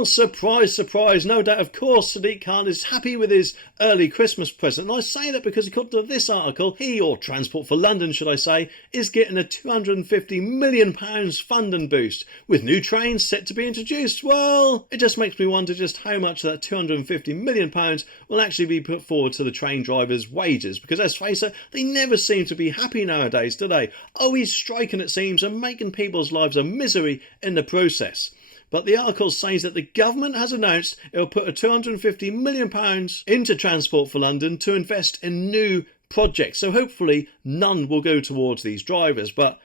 Well, surprise, surprise, no doubt, of course, Sadiq Khan is happy with his early Christmas present. And I say that because according to this article, he, or Transport for London, should I say, is getting a £250 million funding boost, with new trains set to be introduced. Well, it just makes me wonder just how much of that £250 million will actually be put forward to the train drivers' wages, because let's face it, they never seem to be happy nowadays, do they? Always striking, it seems, and making people's lives a misery in the process. But the article says that the government has announced it will put a £250 million into Transport for London to invest in new projects. So hopefully none will go towards these drivers, but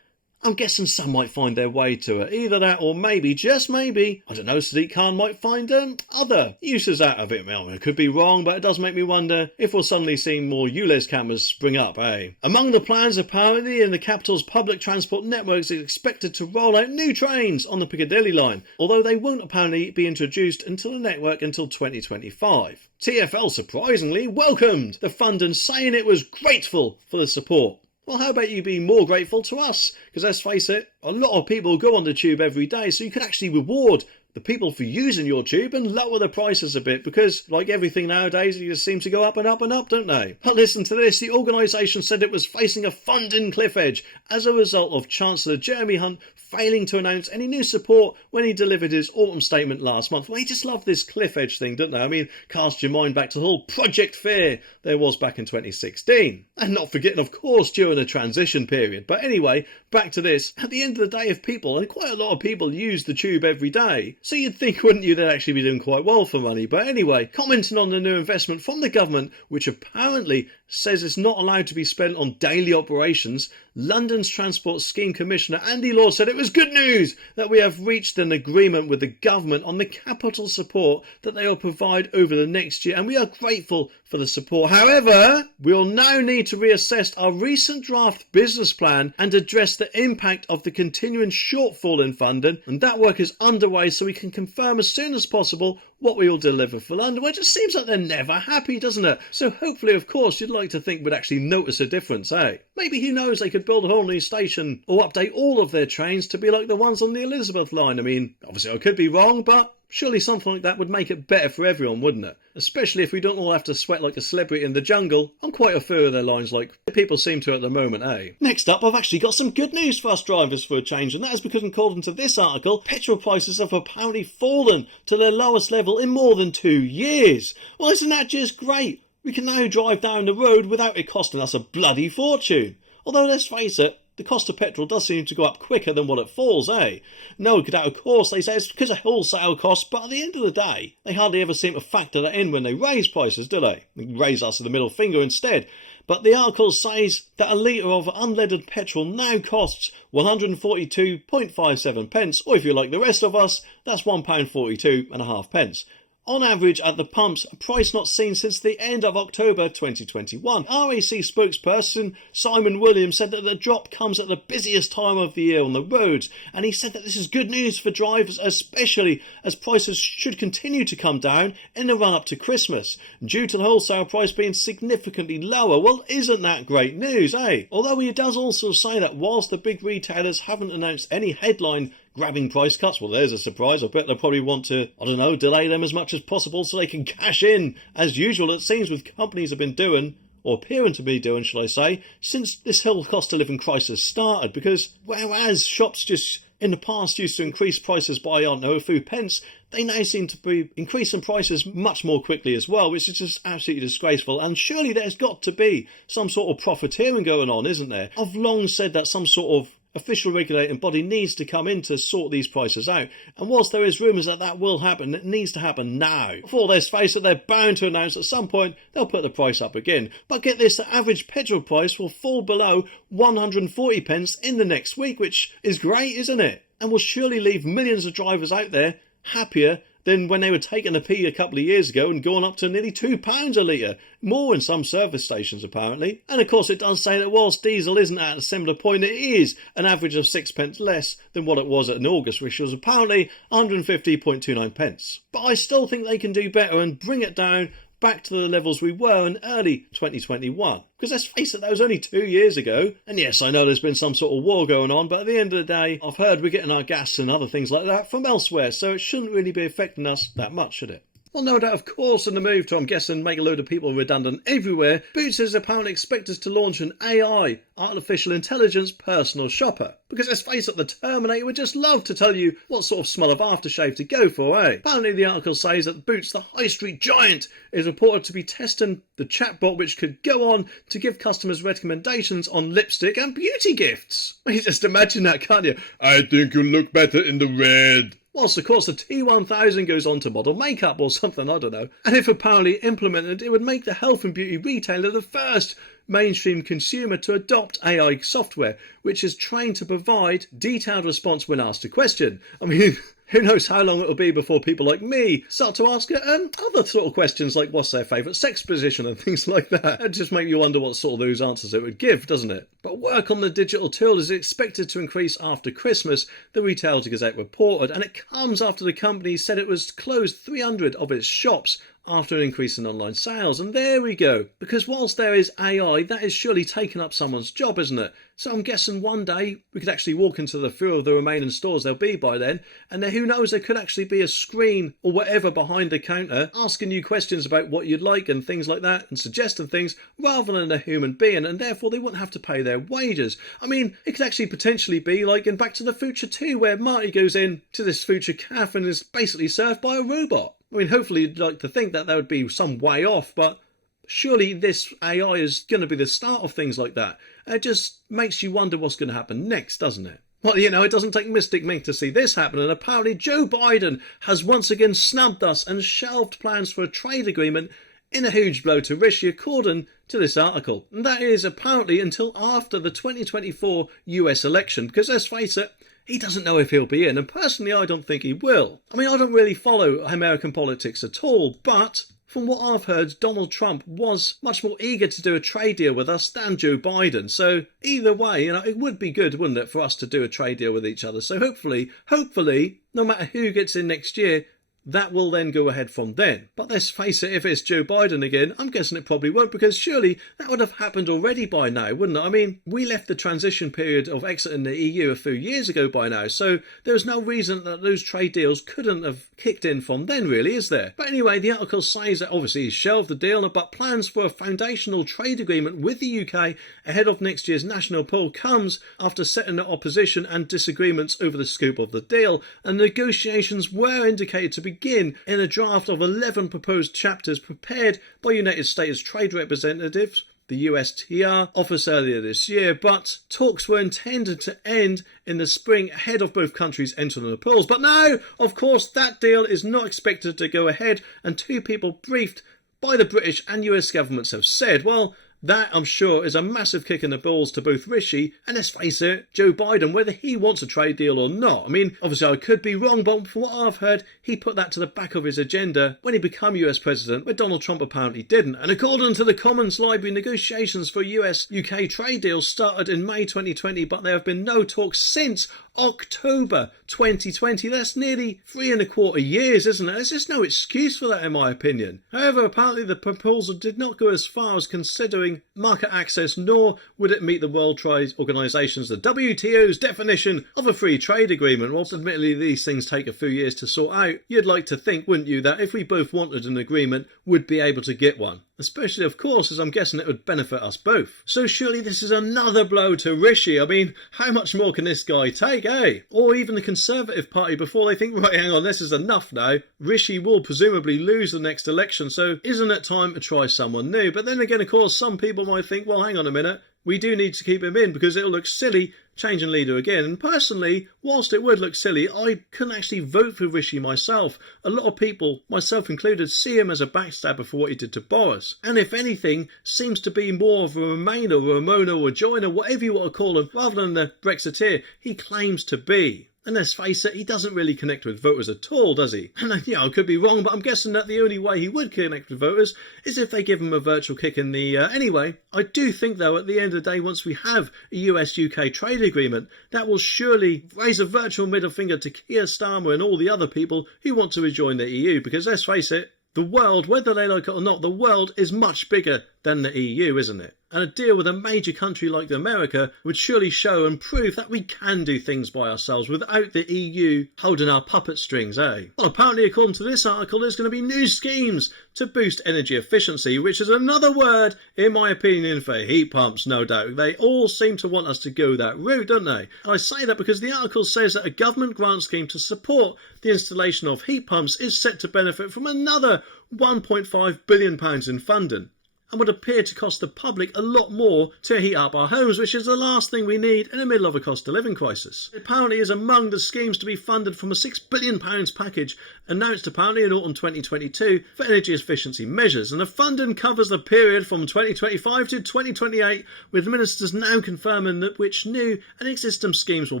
I'm guessing some might find their way to it. Either that, or maybe, just maybe, I don't know, Sadiq Khan might find other uses out of it. Well, I could be wrong, but it does make me wonder if we'll suddenly see more ULEZ cameras spring up, eh? Among the plans, apparently, in the capital's public transport networks is expected to roll out new trains on the Piccadilly line, although they won't apparently be introduced into the network until 2025. TfL surprisingly welcomed the funding, saying it was grateful for the support. Well, how about you be more grateful to us? Because let's face it, a lot of people go on the tube every day, so you could actually reward the people for using your tube and lower the prices a bit, because like everything nowadays, they just seem to go up and up and up, don't they? But listen to this, the organisation said it was facing a funding cliff edge as a result of Chancellor Jeremy Hunt failing to announce any new support when he delivered his autumn statement last month. Well, he just love this cliff edge thing, don't they? I mean, cast your mind back to the whole Project Fear there was back in 2016. And not forgetting, of course, during the transition period. But anyway, back to this. At the end of the day, if people, and quite a lot of people, use the tube every day, so you'd think, wouldn't you, they'd actually be doing quite well for money. But anyway, commenting on the new investment from the government, which apparently says it's not allowed to be spent on daily operations, London's Transport Scheme Commissioner Andy Law said it was good news that we have reached an agreement with the government on the capital support that they will provide over the next year, and we are grateful for the support. However, we will now need to reassess our recent draft business plan and address the impact of the continuing shortfall in funding, and that work is underway so we can confirm as soon as possible what we will deliver for London. Well, it just seems like they're never happy, doesn't it? So hopefully, of course, you'd like to think we'd actually notice a difference, eh? Maybe, who knows, they could build a whole new station or update all of their trains to be like the ones on the Elizabeth line. I mean, obviously I could be wrong, but surely something like that would make it better for everyone, wouldn't it? Especially if we don't all have to sweat like a celebrity in the jungle on quite a few of their lines like people seem to at the moment, eh? Next up, I've actually got some good news for us drivers for a change, and that is because according to this article, petrol prices have apparently fallen to their lowest level in more than 2 years. Well, isn't that just great? We can now drive down the road without it costing us a bloody fortune. Although, let's face it, the cost of petrol does seem to go up quicker than what it falls, eh? No doubt, of course, they say it's because of wholesale costs, but at the end of the day, they hardly ever seem to factor that in when they raise prices, do they? They raise us the middle finger instead. But the article says that a litre of unleaded petrol now costs 142.57 pence, or if you're like the rest of us, that's £1.42.5 pence. On average at the pumps, a price not seen since the end of October 2021. RAC spokesperson Simon Williams said that the drop comes at the busiest time of the year on the roads, and he said that this is good news for drivers, especially as prices should continue to come down in the run-up to Christmas, due to the wholesale price being significantly lower. Well, isn't that great news, eh? Although he does also say that whilst the big retailers haven't announced any headline grabbing price cuts, well, there's a surprise. I bet they'll probably want to, I don't know, delay them as much as possible so they can cash in, as usual, it seems, with companies have been doing, or appearing to be doing, shall I say, since this whole cost of living crisis started. Because whereas shops just in the past used to increase prices by, I don't know, a few pence, they now seem to be increasing prices much more quickly as well, which is just absolutely disgraceful. And surely there's got to be some sort of profiteering going on, isn't there? I've long said that some sort of official regulating body needs to come in to sort these prices out, and whilst there is rumours that that will happen, it needs to happen now. Before, let's face it, they're bound to announce at some point they'll put the price up again. But get this, the average petrol price will fall below 140 pence in the next week, which is great, isn't it? And will surely leave millions of drivers out there happier than when they were taking a P a couple of years ago and going up to nearly £2 a litre. More in some service stations, apparently. And of course, it does say that whilst diesel isn't at a similar point, it is an average of 6 pence less than what it was in August, which was apparently 150.29 pence. But I still think they can do better and bring it down back to the levels we were in early 2021. Because let's face it, that was only 2 years ago. And yes, I know there's been some sort of war going on, but at the end of the day, I've heard we're getting our gas and other things like that from elsewhere, so it shouldn't really be affecting us that much, should it? Well, no doubt, of course, in the move to, I'm guessing, make a load of people redundant everywhere, Boots is apparently expected to launch an AI, artificial intelligence, personal shopper. Because let's face it, the Terminator would just love to tell you what sort of smell of aftershave to go for, eh? Apparently the article says that Boots, the high street giant, is reported to be testing the chatbot which could go on to give customers recommendations on lipstick and beauty gifts. You just imagine that, can't you? I think you look better in the red. Whilst, of course, the T1000 goes on to model makeup or something, I don't know. And if apparently implemented, it would make the health and beauty retailer the first mainstream consumer to adopt AI software, which is trained to provide detailed response when asked a question. I mean, who knows how long it'll be before people like me start to ask other sort of questions like what's their favourite sex position and things like that. It just make you wonder what sort of those answers it would give, doesn't it? But work on the digital tool is expected to increase after Christmas, the Retail Gazette reported, and it comes after the company said it was closed 300 of its shops after an increase in online sales. And there we go. Because whilst there is AI, that is surely taking up someone's job, isn't it? So I'm guessing one day we could actually walk into the few of the remaining stores there'll be by then, and who knows, there could actually be a screen or whatever behind the counter asking you questions about what you'd like and things like that, and suggesting things rather than a human being, and therefore they wouldn't have to pay their wages. I mean, it could actually potentially be like in Back to the Future 2, where Marty goes in to this future cafe and is basically served by a robot. I mean, hopefully you'd like to think that would be some way off, but surely this AI is going to be the start of things like that. It just makes you wonder what's going to happen next, doesn't it? Well, you know, it doesn't take Mystic Mink to see this happen, and apparently Joe Biden has once again snubbed us and shelved plans for a trade agreement in a huge blow to Rishi, according to this article. And that is apparently until after the 2024 US election, because let's face it, he doesn't know if he'll be in, and personally I don't think he will. I mean, I don't really follow American politics at all, but from what I've heard, Donald Trump was much more eager to do a trade deal with us than Joe Biden. So either way, you know, it would be good, wouldn't it, for us to do a trade deal with each other. So hopefully, no matter who gets in next year, that will then go ahead from then. But let's face it, if it's Joe Biden again, I'm guessing it probably won't, because surely that would have happened already by now, wouldn't it? I mean, we left the transition period of exiting the EU a few years ago by now, so there's no reason that those trade deals couldn't have kicked in from then, really, is there? But anyway, the article says that obviously he's shelved the deal, but plans for a foundational trade agreement with the UK ahead of next year's national poll comes after setting the opposition and disagreements over the scope of the deal, and negotiations were indicated to begin in a draft of 11 proposed chapters prepared by United States Trade Representatives, the USTR, office earlier this year, but talks were intended to end in the spring ahead of both countries entering the polls. But now, of course, that deal is not expected to go ahead, and two people briefed by the British and US governments have said, well, that, I'm sure, is a massive kick in the balls to both Rishi and, let's face it, Joe Biden, whether he wants a trade deal or not. I mean, obviously I could be wrong, but from what I've heard, he put that to the back of his agenda when he became US president, where Donald Trump apparently didn't. And according to the Commons Library, negotiations for a US-UK trade deal started in May 2020, but there have been no talks since October 2020. That's nearly 3¼ years, isn't it? There's just no excuse for that, in my opinion. However, apparently the proposal did not go as far as considering market access, nor would it meet the World Trade Organization's, the WTO's, definition of a free trade agreement. Whilst admittedly these things take a few years to sort out, you'd like to think, wouldn't you, that if we both wanted an agreement, we'd be able to get one. Especially, of course, as I'm guessing it would benefit us both. So surely this is another blow to Rishi. I mean, how much more can this guy take, eh? Or even the Conservative Party before they think, right, hang on, this is enough now. Rishi will presumably lose the next election, so isn't it time to try someone new? But then again, of course, some people might think, well, hang on a minute, we do need to keep him in because it'll look silly changing leader again. And personally, whilst it would look silly, I couldn't actually vote for Rishi myself. A lot of people, myself included, see him as a backstabber for what he did to Boris. And if anything, seems to be more of a Remainer, or a Ramona, or a Joiner, whatever you want to call him, rather than the Brexiteer he claims to be. And let's face it, he doesn't really connect with voters at all, does he? And I could be wrong, but I'm guessing that the only way he would connect with voters is if they give him a virtual kick in the... Anyway, I do think, though, at the end of the day, once we have a US-UK trade agreement, that will surely raise a virtual middle finger to Keir Starmer and all the other people who want to rejoin the EU, because let's face it, The world, whether they like it or not, the world is much bigger than the EU, isn't it? And a deal with a major country like America would surely show and prove that we can do things by ourselves without the EU holding our puppet strings, eh? Well, apparently, according to this article, there's going to be new schemes to boost energy efficiency, which is another word, in my opinion, for heat pumps, no doubt. They all seem to want us to go that route, don't they? And I say that because the article says that a government grant scheme to support the installation of heat pumps is set to benefit from another £1.5 billion in funding, and would appear to cost the public a lot more to heat up our homes, which is the last thing we need in the middle of a cost of living crisis. It apparently is among the schemes to be funded from a £6 billion package announced apparently in autumn 2022 for energy efficiency measures, and the funding covers the period from 2025 to 2028, with ministers now confirming that which new and existing schemes will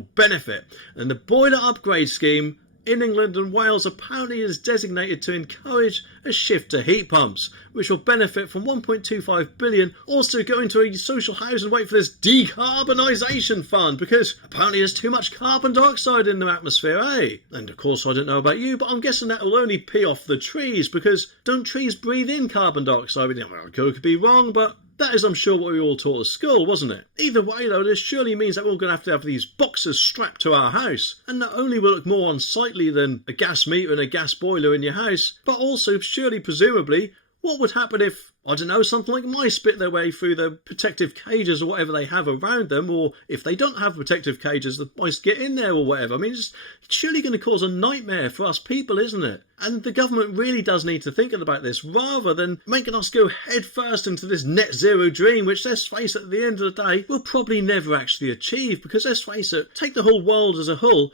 benefit. And the boiler upgrade scheme in England and Wales apparently is designated to encourage a shift to heat pumps, which will benefit from £1.25 billion, also going to a social housing, wait for this, decarbonisation fund, because apparently there's too much carbon dioxide in the atmosphere, eh? And of course, I don't know about you, but I'm guessing that will only pee off the trees, because don't trees breathe in carbon dioxide? I could be wrong, but that is, I'm sure, what we all taught at school, wasn't it? Either way, though, this surely means that we're going to have these boxes strapped to our house. And not only will it look more unsightly than a gas meter and a gas boiler in your house, but also, surely, presumably, what would happen if, I don't know, something like mice spit their way through the protective cages or whatever they have around them, or if they don't have protective cages, the mice get in there or whatever. I mean, it's surely going to cause a nightmare for us people, isn't it? And the government really does need to think about this, rather than making us go head first into this net zero dream, which, let's face it, at the end of the day, we'll probably never actually achieve, because let's face it, take the whole world as a whole,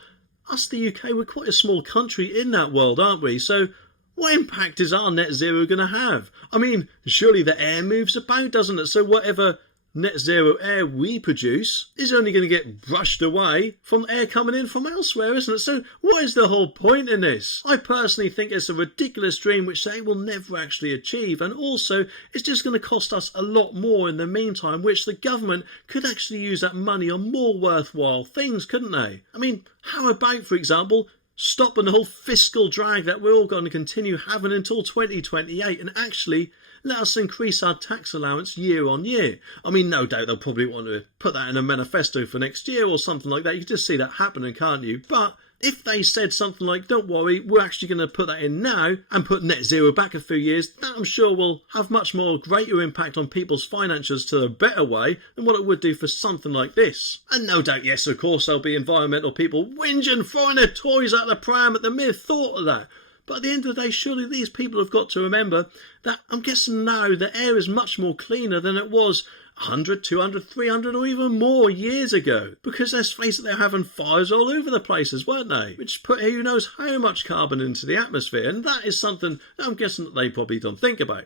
us, the UK, we're quite a small country in that world, aren't we? So what impact is our net zero going to have? I mean, surely the air moves about, doesn't it? So whatever net zero air we produce is only going to get brushed away from air coming in from elsewhere, isn't it? So what is the whole point in this? I personally think it's a ridiculous dream which they will never actually achieve, and also it's just going to cost us a lot more in the meantime, which the government could actually use that money on more worthwhile things, couldn't they? I mean, how about, for example, stopping the whole fiscal drag that we're all going to continue having until 2028 and actually let us increase our tax allowance year on year? I mean, no doubt they'll probably want to put that in a manifesto for next year or something like that. You can just see that happening, can't you? But if they said something like, don't worry, we're actually going to put that in now and put net zero back a few years, that I'm sure will have much more greater impact on people's finances to a better way than what it would do for something like this. And no doubt, yes, of course, there'll be environmental people whinging, throwing their toys out the pram at the mere thought of that. But at the end of the day, surely these people have got to remember that I'm guessing now the air is much more cleaner than it was 100, 200, 300 or even more years ago. Because let's face it, they're having fires all over the places, weren't they? Which put who knows how much carbon into the atmosphere. And that is something that I'm guessing that they probably don't think about.